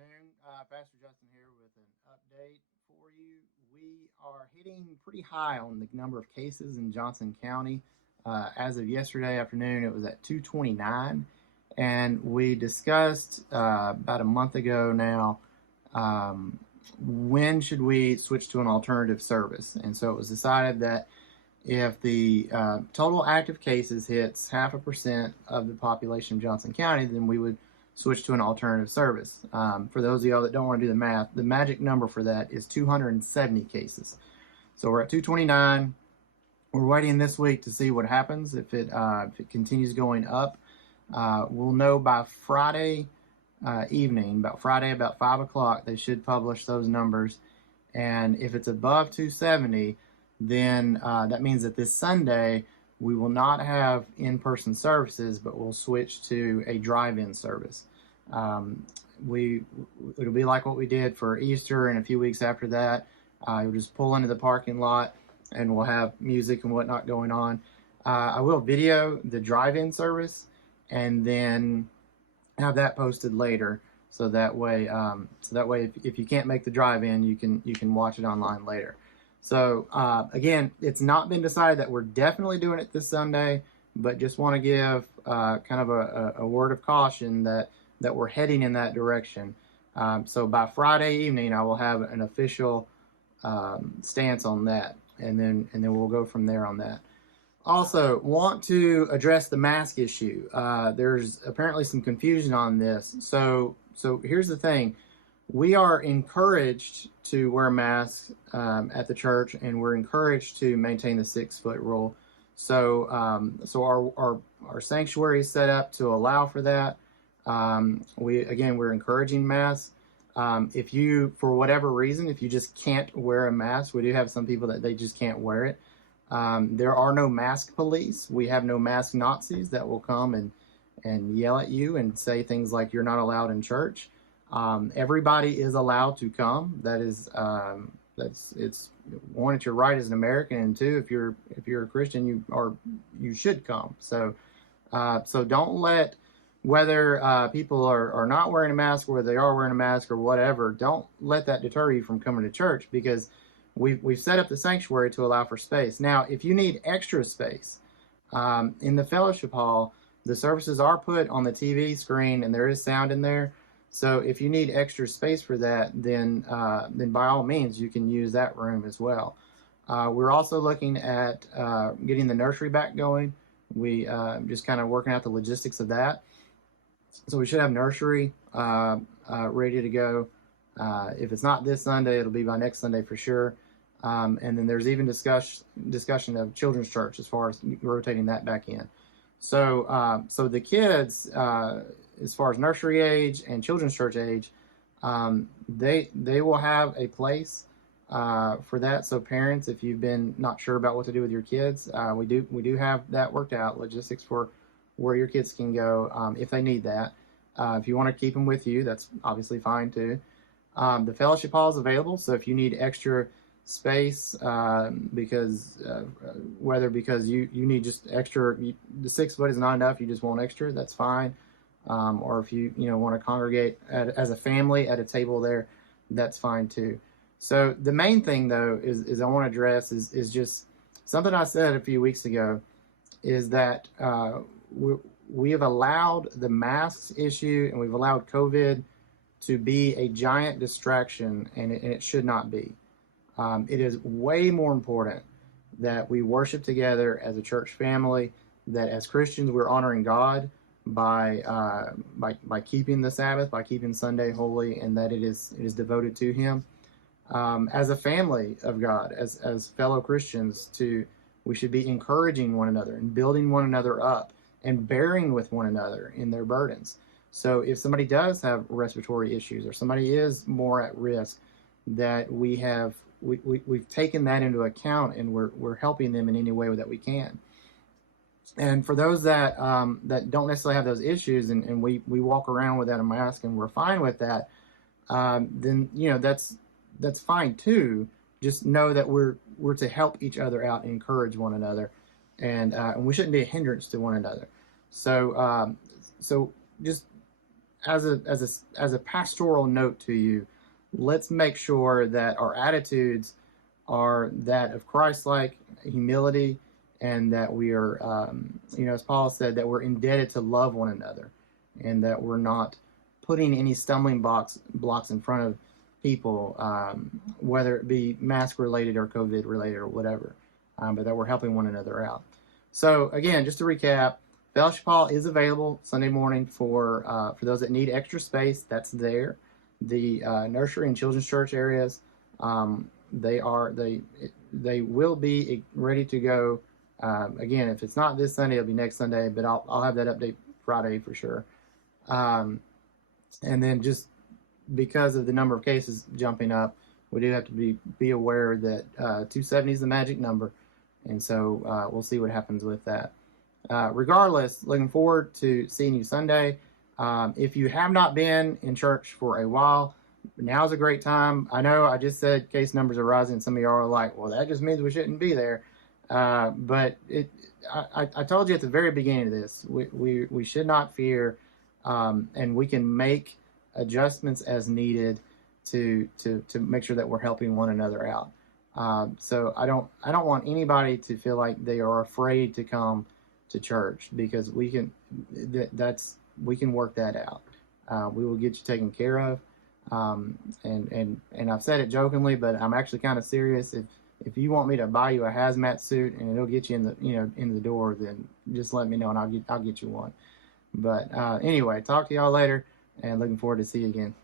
afternoon. Pastor Justin here with an update for you. We are hitting pretty high on the number of cases in Johnson County. As of yesterday afternoon, it was at 229. And we discussed about a month ago now when should we switch to an alternative service. And so it was decided that if the total active cases hits 0.5% of the population of Johnson County, then we would switch to an alternative service. For those of y'all that don't want to do the math, the magic number for that is 270 cases. So we're at 229. We're waiting this week to see what happens. If it continues going up, we'll know by Friday evening, about 5 o'clock, they should publish those numbers. And if it's above 270, then that means that this Sunday we will not have in-person services, but we'll switch to a drive-in service. It'll be like what we did for Easter and a few weeks after that. You'll just pull into the parking lot and we'll have music and whatnot going on. I will video the drive-in service and then have that posted later, so that way if you can't make the drive-in, you can watch it online later. So again, it's not been decided that we're definitely doing it this Sunday, but just want to give kind of a word of caution that we're heading in that direction. So by Friday evening, I will have an official stance on that, and then we'll go from there on that. Also, want to address the mask issue. There's apparently some confusion on this. So here's the thing. We are encouraged to wear masks at the church, and we're encouraged to maintain the 6-foot rule. So our sanctuary is set up to allow for that. We're encouraging masks. If you, for whatever reason, if you just can't wear a mask, we do have some people that they just can't wear it. There are no mask police. We have no mask Nazis that will come and yell at you and say things like you're not allowed in church. Everybody is allowed to come. That is, it's one, it's your right as an American, and two, if you're a Christian, you should come. So don't let, whether people are not wearing a mask or they are wearing a mask or whatever, don't let that deter you from coming to church, because we've set up the sanctuary to allow for space. Now, if you need extra space in the fellowship hall, the services are put on the TV screen and there is sound in there. So if you need extra space for that, then by all means, you can use that room as well. We're also looking at getting the nursery back going. We just kind of working out the logistics of that. So we should have nursery ready to go. If it's not this Sunday, it'll be by next Sunday for sure. And then there's even discussion of children's church as far as rotating that back in. So the kids, as far as nursery age and children's church age, they will have a place for that. So parents, if you've been not sure about what to do with your kids, we do have that worked out, logistics for where your kids can go if they need that. If you want to keep them with you, that's obviously fine too. The fellowship hall is available, so if you need extra space, because you need just extra, the 6 foot is not enough, you just want extra, that's fine. Or if you want to congregate as a family at a table there, that's fine too. So the main thing though is I want to address is just something I said a few weeks ago, is that we have allowed the masks issue and we've allowed COVID to be a giant distraction, and it should not be. It is way more important that we worship together as a church family, that as Christians we're honoring God by keeping the Sabbath, by keeping Sunday holy, and that it is devoted to Him. As a family of God, as fellow Christians, we should be encouraging one another and building one another up and bearing with one another in their burdens. So if somebody does have respiratory issues or somebody is more at risk, that we've taken that into account and we're helping them in any way that we can. And for those that don't necessarily have those issues, and we walk around without a mask and we're fine with that, then that's fine too. Just know that we're to help each other out and encourage one another, and we shouldn't be a hindrance to one another. So just as a pastoral note to you, let's make sure that our attitudes are that of Christ-like humility, and that we are, as Paul said, that we're indebted to love one another, and that we're not putting any stumbling blocks in front of people, whether it be mask related or COVID related or whatever, but that we're helping one another out. So again, just to recap, Fellowship Hall is available Sunday morning for those that need extra space. That's there. The nursery and children's church areas, they will be ready to go. Again, if it's not this Sunday, it'll be next Sunday, but I'll have that update Friday for sure. And then just because of the number of cases jumping up, we do have to be aware that 270 is the magic number, and so we'll see what happens with that. Regardless, looking forward to seeing you Sunday. If you have not been in church for a while, now's a great time. I know I just said case numbers are rising. Some of y'all are like, well, that just means we shouldn't be there. But I told you at the very beginning of this, we should not fear, and we can make adjustments as needed to make sure that we're helping one another out. So I don't want anybody to feel like they are afraid to come to church, because we can work that out. We will get you taken care of. And I've said it jokingly, but I'm actually kind of serious. If you want me to buy you a hazmat suit and it'll get you in the door, then just let me know and I'll get you one. But anyway, talk to y'all later, and looking forward to see you again.